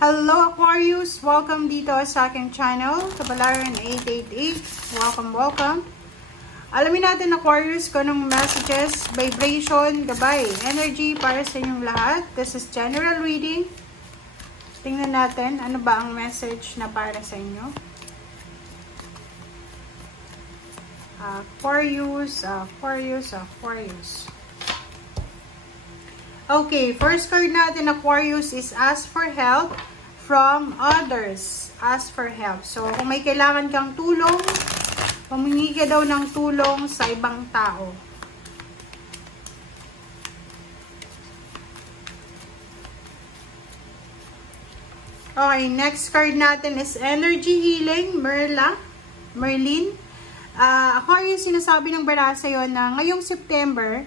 Hello Aquarius! Welcome dito sa aking channel, Kabalaran 888. Welcome. Alamin natin Aquarius kung anong messages, vibration, gabay, energy para sa inyong lahat. This is general reading. Tingnan natin ano ba ang message na para sa inyo. Aquarius. Okay, first card natin Aquarius is ask for help from others. Ask for help. So, kung may kailangan kang tulong, humingi ka daw ng tulong sa ibang tao. Okay, next card natin is energy healing, Merlin. Aquarius, sinasabi ng bara sa'yo na ngayong September,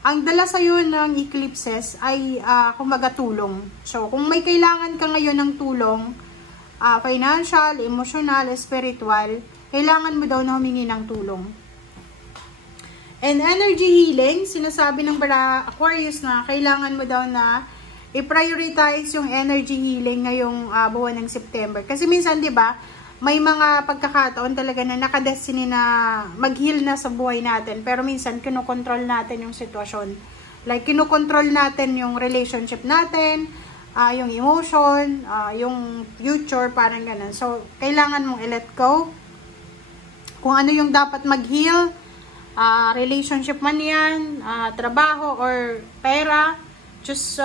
ang dala sa'yo ng eclipses ay kumbaga tulong. So, kung may kailangan ka ngayon ng tulong, financial, emotional, spiritual, kailangan mo daw na humingi ng tulong. And energy healing, sinasabi ng bara Aquarius na kailangan mo daw na i-prioritize yung energy healing ngayong buwan ng September. Kasi minsan, di ba, may mga pagkakataon talaga na nakadestiny na mag-heal na sa buhay natin. Pero minsan, kinokontrol natin yung sitwasyon. Like, kinokontrol natin yung relationship natin, yung emotion, yung future, parang ganun. So, kailangan mong i-let go. Kung ano yung dapat mag-heal, relationship man yan, trabaho, or pera, just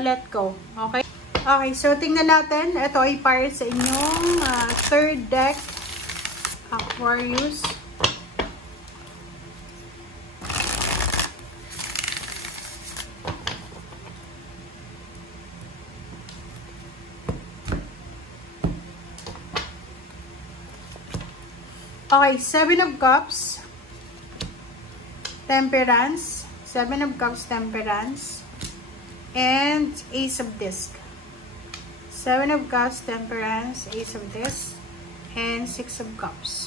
let go. Okay? Okay, so tingnan natin. Ito ay para sa inyong third deck, Aquarius. Okay, Seven of Cups, Temperance, Seven of Cups, Temperance, and Ace of Discs. Seven of Cups, Temperance, Ace of Discs, and Six of Cups.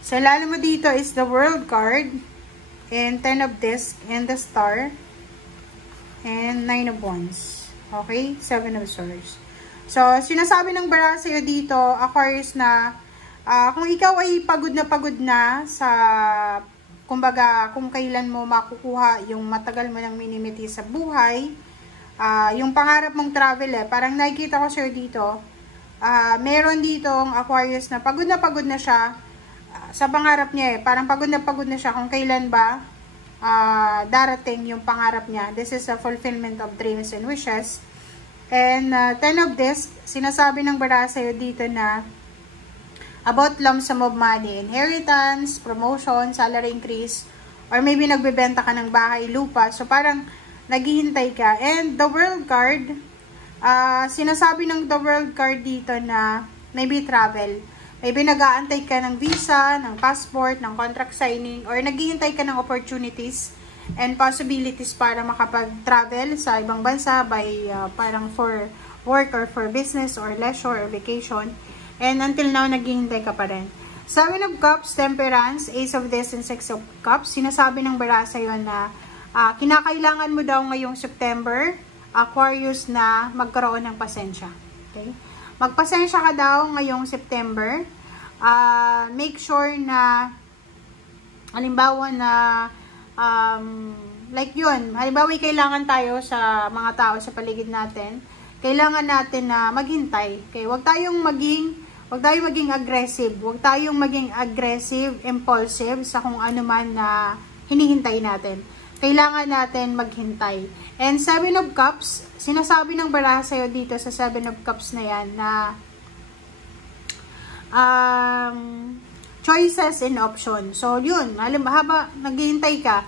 Sa ilalim mo dito is the World card, and Ten of Discs, and the Star, and Nine of Wands. Okay? Seven of Swords. So, sinasabi ng bara sa'yo dito, Aquarius, na kung ikaw ay pagod na sa kumbaga, kung kailan mo makukuha yung matagal mo nang minimiti sa buhay, yung pangarap mong travel parang nakikita ko sir dito, meron ditong Aquarius na pagod na siya sa pangarap niya parang pagod na siya kung kailan ba darating yung pangarap niya. This is a fulfillment of dreams and wishes. And Ten of Discs, sinasabi ng bara sa'yo dito na about lump sum of money, inheritance, promotion, salary increase, or maybe nagbebenta ka ng bahay, lupa. So, parang naghihintay ka. And the World card, sinasabi ng the World card dito na maybe travel. Maybe nag-aantay ka ng visa, ng passport, ng contract signing, or naghihintay ka ng opportunities and possibilities para makapag-travel sa ibang bansa by parang for work or for business or leisure or vacation. And until now, naghihintay ka pa rin. Seven of Cups, Temperance, Ace of Discs, and Six of Cups. Sinasabi ng bara sa'yo na kinakailangan mo daw ngayong September, Aquarius, na magkaroon ng pasensya. Okay? Magpasensya ka daw ngayong September. Make sure na, halimbawa na, like yun, halimbawa kailangan tayo sa mga tao sa paligid natin, kailangan natin na maghintay. Okay? Huwag tayong maging aggressive. Huwag tayong maging aggressive, impulsive sa kung ano man na hinihintay natin. Kailangan natin maghintay. And Seven of Cups, sinasabi ng bara sa'yo dito sa Seven of Cups na yan na choices and options. So, yun. Haba naghihintay ka,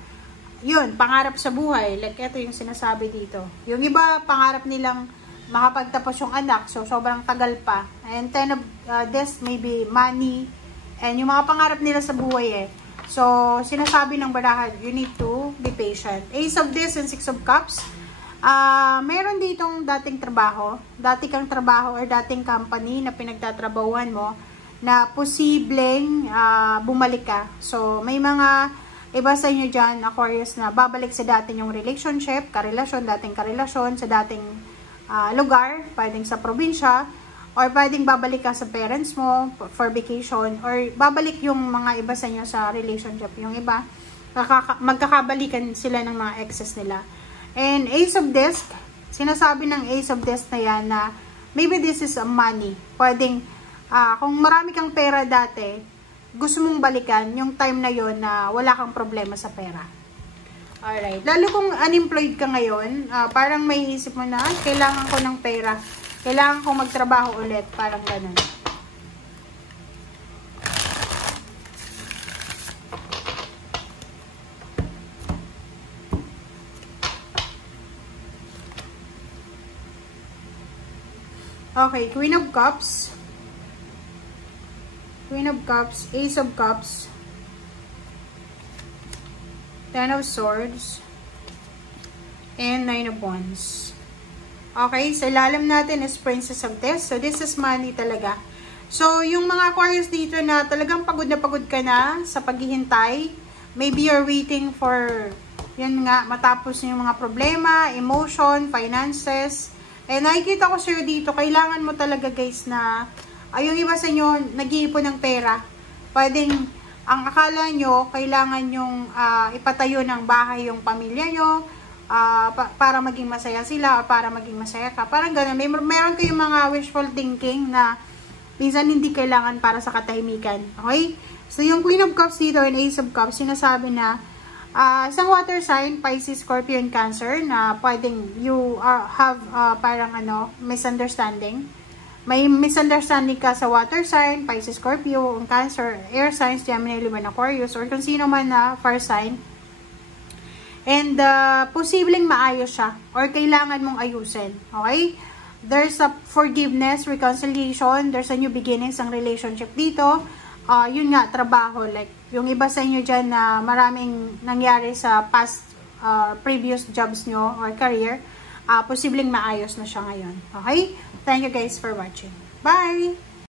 yun, pangarap sa buhay. Like, ito yung sinasabi dito. Yung iba, pangarap nilang makapagtapos yung anak. So, sobrang tagal pa. And Ten of Discs, maybe money. And yung mga pangarap nila sa buhay So, sinasabi ng barahan, you need to be patient. Ace of Discs and Six of Cups. Meron ditong dating trabaho. Dati kang trabaho or dating company na pinagtatrabahuan mo na posibleng bumalik ka. So, may mga iba sa inyo dyan, Aquarius, na babalik sa dating yung relationship, dating karelasyon, sa dating lugar, pwedeng sa probinsya, or pwedeng babalik ka sa parents mo for vacation, or babalik yung mga iba sa inyo sa relationship. Yung iba, magkakabalikan sila ng mga exes nila. And Ace of Disc, sinasabi ng Ace of Disc na yan na maybe this is a money. Pwedeng, kung marami kang pera dati, gusto mong balikan yung time na yon na wala kang problema sa pera. Alright. Lalo kung unemployed ka ngayon, parang may isip mo na, kailangan ko ng pera. Kailangan ko magtrabaho ulit. Parang ganun. Okay, Queen of Cups. Queen of Cups, Ace of Cups, Ten of Swords, and Nine of Wands. Okay, sa ilalim natin is Princess of Discs. So, this is money talaga. So, yung mga Aquarius dito na talagang pagod na pagod ka na sa paghihintay, maybe you're waiting for, yun nga, matapos yung mga problema, emotion, finances. And nakikita ko sa'yo dito, kailangan mo talaga guys na yung iba sa inyo, nag-iipon ng pera. Pwedeng, ang akala nyo, kailangan yung ipatayo ng bahay yung pamilya nyo, para maging masaya sila, o para maging masaya ka. Parang gano'n. Meron kayong mga wishful thinking na minsan hindi kailangan para sa katahimikan. Okay? So, yung Queen of Cups dito and Ace of Cups, sinasabi na, isang water sign, Pisces, Scorpio, and Cancer, na pwedeng you have parang misunderstanding. May misunderstanding ka sa water sign, Pisces, Scorpio, Cancer, air signs, Gemini, Libra, Aquarius, or kung sino man na fire sign. And posibleng maayos siya or kailangan mong ayusin. Okay? There's a forgiveness, reconciliation, there's a new beginnings ang relationship dito. Yun nga, trabaho. Like, yung iba sa inyo dyan na maraming nangyari sa past, previous jobs nyo or career, posibleng maayos na siya ngayon. Okay? Thank you guys for watching. Bye!